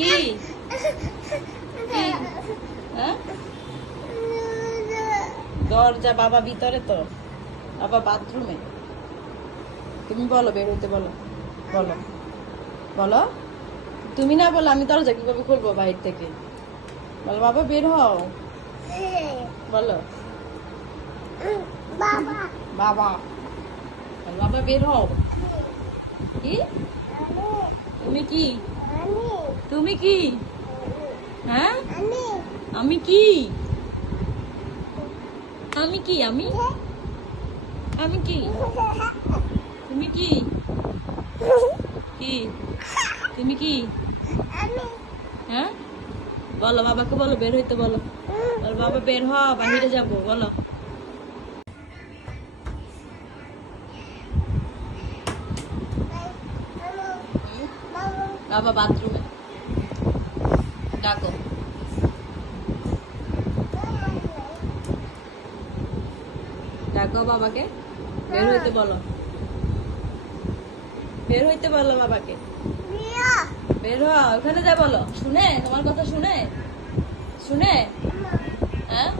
কি? হ্যাঁ? দরজা বাবা ভিতরে তো। বাবা বাথরুমে। তুমি বলো বেরোতে বলো। বলো। বলো? তুমি না বলো আমি দরজা কীভাবে খুলবো বাইর থেকে? বলো বাবা বের হও। বলো। বাবা। বাবা। বলো বাবা বের হও। কি? তুমি কি? তুমি কি? হ্যাঁ? আমি। আমি কি? আমি কি? আমি? আমি কি? তুমি কি? কি? তুমি কি? আমি। হ্যাঁ? বলো বাবাকে বলো বের হইতে বলো। বলো বাবা বের হ বাহিরে যাব বলো। বাবা বাথরুমে ডাকো ডাকো বাবাকে। বের হইতে বলো। বের হইতে বলো বাবাকে। বের হ ওখানে যা বলো। শুনে তোমার কথা শুনে। শুনে। হ্যাঁ?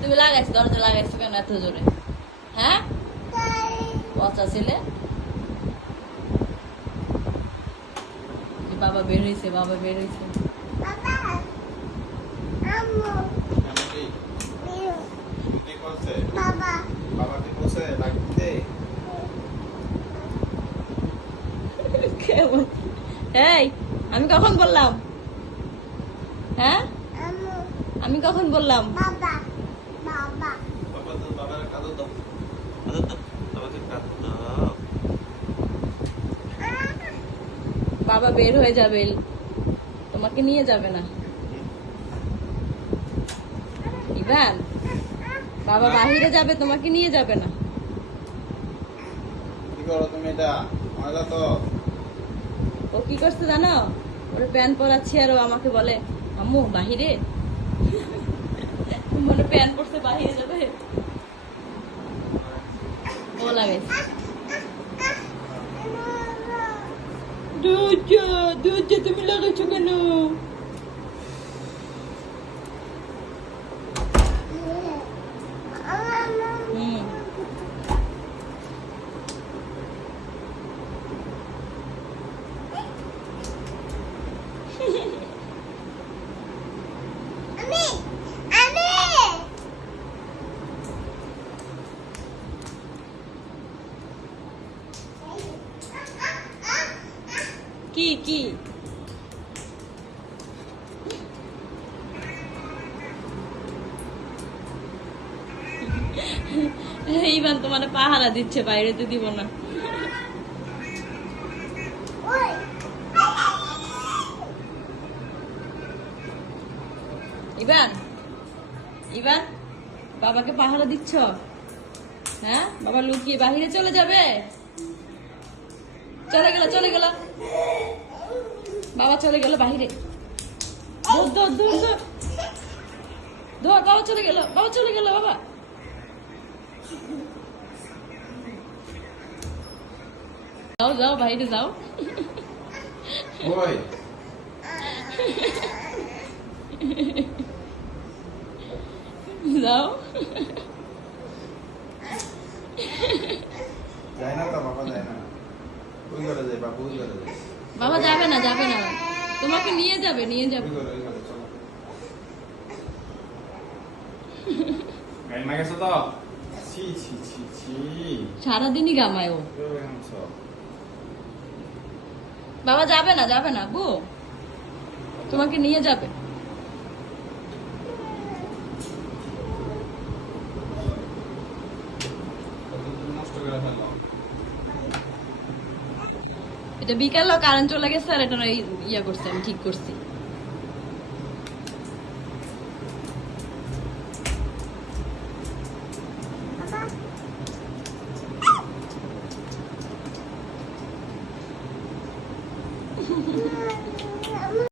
তুমি লাগাইছো দরজা লাগাইছো কেন এত জোরে? হ্যাঁ? পচা ছেলে বাবা বের হয়েছে বাবা বের হয়েছে বাবা আম্মু আমি মিয়া কি করছে বাবা বাবা কি বলছে লাগতে কেমন আমি কখন বললাম? হ্যাঁ? আমি কখন বললাম? বাবা বের হয়ে যাবে, তোমাকে নিয়ে যাবে না। ইভান বাবা বাহিরে যাবে তোমাকে নিয়ে যাবে না। কি করো তুমি এটা? মজা তো। ও কি করছে জানো? ওর প্যান্ট পরাচ্ছি আর ও আমাকে বলে আম্মু বাহিরে? মানে প্যান্ট পরতে বাহিরে যাবে। ও লাগাইছে। দুর্যা দুর্যা তুমি লাগাইছো কেন হুম আমি আমি কি কি? তোমার পাহারা দিচ্ছে বাইরে তো দিব না। বাবাকে পাহারা দিচ্ছ? হ্যাঁ? বাবা লুকিয়ে বাহিরে চলে যাবে? চলে গেল চলে গেল বাবা চলে গেল বাহিরে বাবা চলে গেল বাবা চলে গেল বাবা। যাও যাও বাইরে যাও। যাও। যায় না তো বাবা যায় না। বাবু ওই করে যায় বাবা যাবে না যাবে না। তোমাকে নিয়ে যাবে নিয়ে যাবে। সারাদিনই গামায় ও। বাবা যাবে না যাবে না বু তোমাকে নিয়ে যাবে। বিকাল কারেন্ট চলে গেছে আর এটা ইয়া করছি আমি ঠিক করছি।